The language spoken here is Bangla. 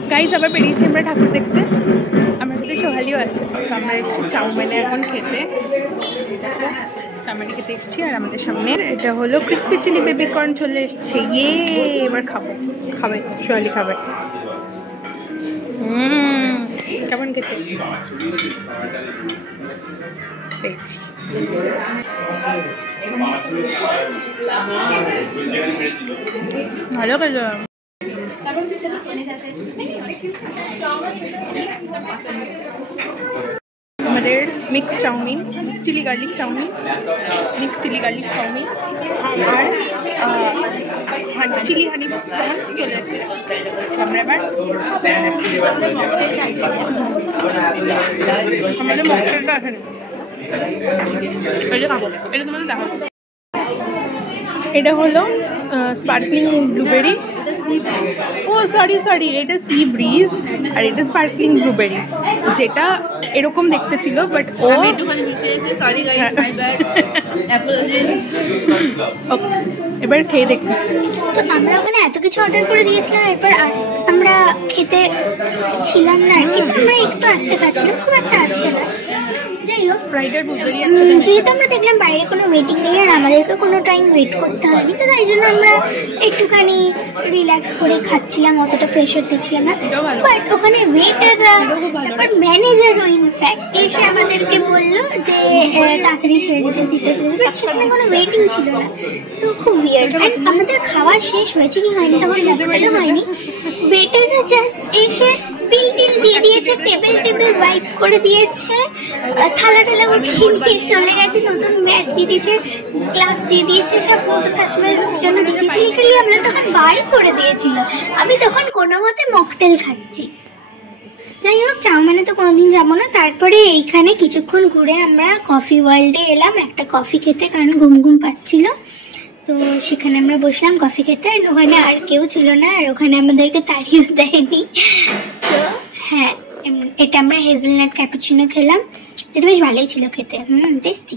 গাইজ আবার বেরিয়েছি আমরা ঠাকুর দেখতে। আমার সাথে সোহালিও আছে। তো আমরা এসেছি চাউমিনে এখন খেতে। চাউমিন খেতে এসেছি আর আমাদের সামনে এটা হলো ক্রিসপি চিলি বেবি কর্ন চলে এসছে। ইয়ে এবার খাবে সোহালি খাবে। কেমন খেতে পেয়েছি। ভালো খেলো। আমাদের mix chowmein, mix chilli garlic chowmein আর চিলি হানি চলে এসছে। আমরা এবার আমাদের মকটেলটা আসেনি, এটা খাবো। এটা তোমাদের দেখো, এটা হলো স্পার্কলিং ব্লুবেরি। ও সরি এটা সি ব্রিজ আর এটা স্পার্কলিং ব্লুবেরি, যেটা এরকম দেখতে ছিল বাট ও একটুখানি মিশিয়েছে। Sorry guys, my bad, apologies. Okay এবার খেয়ে দেখি। তো আমরা ওখানে এত কিছু অর্ডার করে দিয়েছিলাম, এরপর আমরা খেতে ছিলাম না, কিন্তু আমরা একটু আসতে পারছিলাম, খুব একটা আসতে না। যাই হোক, যেহেতু আমরা দেখলাম বাইরে কোনো ওয়েটিং নেই আর আমাদেরকে কোনো টাইম ওয়েট করতে হয়নি, তো তাই জন্য আমরা একটুখানি রিল্যাক্স করে খাচ্ছিলাম, অতটা প্রেশার দিচ্ছিলাম না। বাট ওখানে ওয়েটাররা, তারপর ম্যানেজারও ইনফ্যাক্ট এসে আমাদেরকে বললো যে তাড়াতাড়ি ছেড়ে দিতে, সিটটা ছেড়ে দিতে। সেখানে কোনো ওয়েটিং ছিল না, তো খুব উইয়ার্ড। অ্যান্ড আমাদের খাওয়া শেষ হয়েছে কি হয়নি তখন মকটেলও হয়নি, ওয়েটাররা জাস্ট এসে বিল দিয়ে দিয়েছে, টেবিল ওয়াইপ করে দিয়েছে, থালা উঠিয়ে নিয়ে চলে গেছে, নতুন ম্যাট দিয়ে দিয়েছে, গ্লাস দিয়ে দিয়েছে, সব নতুন কাস্টমারের জন্য দিয়ে দিয়েছে। লিটারালি আমরা তখন বাড়ি করে দিয়েছিল, আমি তখন কোনো মতে মকটেল খাচ্ছি। যাই হোক, চাউমিনে তো কোনোদিন যাবো না। তারপরে এইখানে কিছুক্ষণ ঘুরে আমরা কফি ওয়ার্ল্ডে এলাম একটা কফি খেতে, কারণ ঘুম পাচ্ছিল। তো সেখানে আমরা বসলাম কফি খেতে, আর ওখানে আর কেউ ছিল না, আর ওখানে আমাদেরকে তাড়িয়েও দেয়নি। তো হ্যাঁ, এটা আমরা হেজেলনাট ক্যাপুচিনো খেলাম, যেটা বেশ ভালোই ছিল খেতে, টেস্টি।